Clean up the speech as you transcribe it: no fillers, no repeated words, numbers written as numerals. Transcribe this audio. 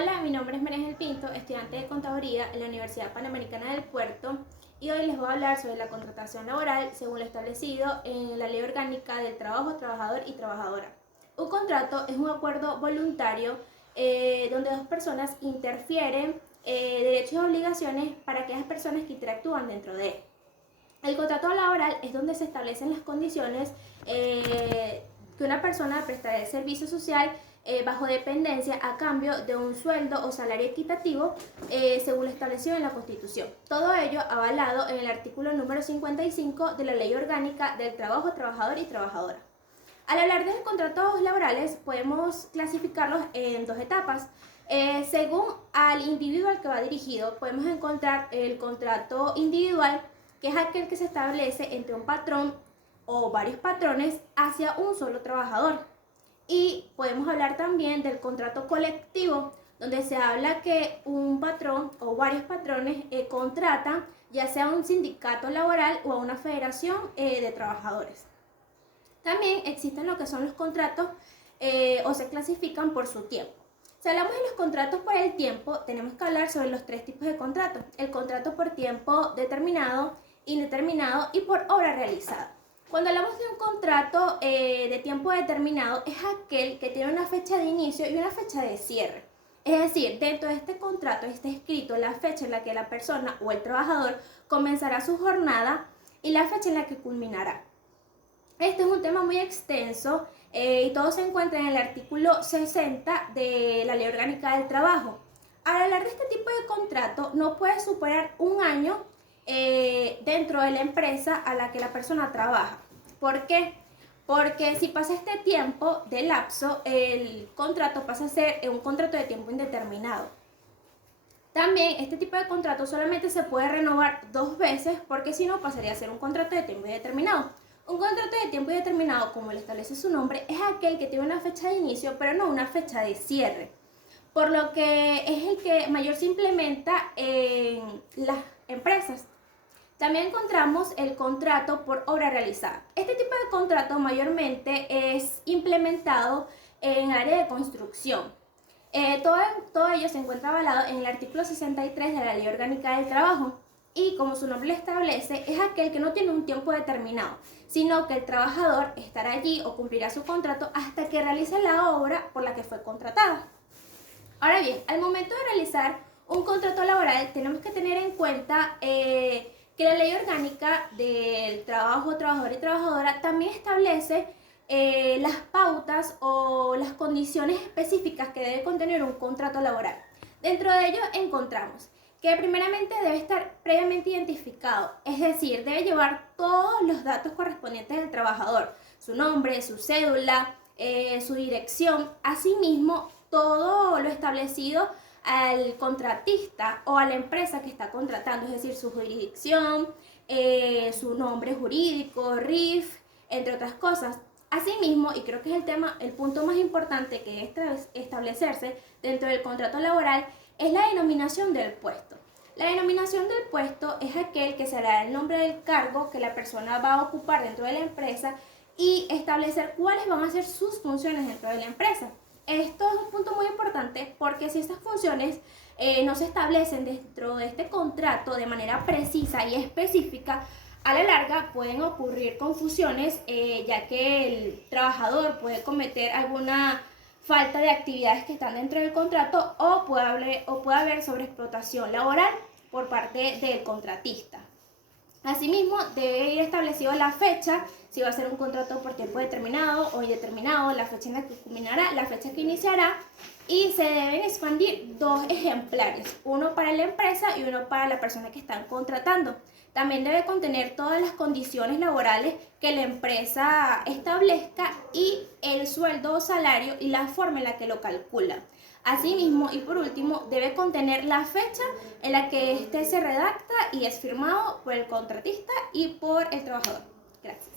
Hola, mi nombre es María Ángel Pinto, estudiante de Contaduría en la Universidad Panamericana del Puerto, y hoy les voy a hablar sobre la contratación laboral según lo establecido en la Ley Orgánica del Trabajo, Trabajador y Trabajadora. Un contrato es un acuerdo voluntario donde dos personas interfieren derechos y obligaciones para aquellas personas que interactúan dentro de él. El contrato laboral es donde se establecen las condiciones que una persona prestará el servicio social bajo dependencia a cambio de un sueldo o salario equitativo según lo establecido en la Constitución. Todo ello avalado en el artículo número 55 de la Ley Orgánica del Trabajo, Trabajador y Trabajadora. Al hablar de contratos laborales podemos clasificarlos en dos etapas. Según al individuo al que va dirigido, podemos encontrar el contrato individual, que es aquel que se establece entre un patrón o varios patrones hacia un solo trabajador. Y podemos hablar también del contrato colectivo, donde se habla que un patrón o varios patrones contratan ya sea a un sindicato laboral o a una federación de trabajadores. También existen lo que son los contratos o se clasifican por su tiempo. Si hablamos de los contratos por el tiempo, tenemos que hablar sobre los tres tipos de contratos: el contrato por tiempo determinado, indeterminado y por obra realizada. Cuando hablamos de un contrato de tiempo determinado, es aquel que tiene una fecha de inicio y una fecha de cierre. Es decir, dentro de este contrato está escrito la fecha en la que la persona o el trabajador comenzará su jornada y la fecha en la que culminará. Este es un tema muy extenso y todo se encuentra en el artículo 60 de la Ley Orgánica del Trabajo. Al hablar de este tipo de contrato, no puede superar un año dentro de la empresa a la que la persona trabaja. ¿Por qué? Porque si pasa este tiempo de lapso, el contrato pasa a ser un contrato de tiempo indeterminado. También este tipo de contrato solamente se puede renovar 2 veces, porque si no pasaría a ser un contrato de tiempo indeterminado. Un contrato de tiempo indeterminado, como lo establece su nombre, es aquel que tiene una fecha de inicio pero no una fecha de cierre, por lo que es el que mayor se implementa en las empresas. También encontramos el contrato por obra realizada. Este tipo de contrato mayormente es implementado en área de construcción. Todo ello se encuentra avalado en el artículo 63 de la Ley Orgánica del Trabajo. Y como su nombre lo establece, es aquel que no tiene un tiempo determinado, sino que el trabajador estará allí o cumplirá su contrato hasta que realice la obra por la que fue contratada. Ahora bien, al momento de realizar un contrato laboral, tenemos que tener en cuenta que la Ley Orgánica del Trabajo, Trabajador y Trabajadora también establece las pautas o las condiciones específicas que debe contener un contrato laboral. Dentro de ello encontramos que primeramente debe estar previamente identificado, es decir, debe llevar todos los datos correspondientes del trabajador: su nombre, su cédula, su dirección, asimismo todo lo establecido al contratista o a la empresa que está contratando, es decir, su jurisdicción, su nombre jurídico, RIF, entre otras cosas. Asimismo, y creo que es el punto más importante que debe establecerse dentro del contrato laboral, es la denominación del puesto. La denominación del puesto es aquel que será el nombre del cargo que la persona va a ocupar dentro de la empresa y establecer cuáles van a ser sus funciones dentro de la empresa. Esto es un punto muy importante porque si estas funciones no se establecen dentro de este contrato de manera precisa y específica, a la larga pueden ocurrir confusiones, ya que el trabajador puede cometer alguna falta de actividades que están dentro del contrato o puede haber sobreexplotación laboral por parte del contratista. Asimismo, debe ir establecido la fecha, si va a ser un contrato por tiempo determinado o indeterminado, la fecha en la que culminará, la fecha que iniciará, y se deben expandir 2 ejemplares, uno para la empresa y uno para la persona que están contratando. También debe contener todas las condiciones laborales que la empresa establezca y el sueldo o salario y la forma en la que lo calcula. Asimismo, y por último, debe contener la fecha en la que éste se redacta y es firmado por el contratista y por el trabajador. Gracias.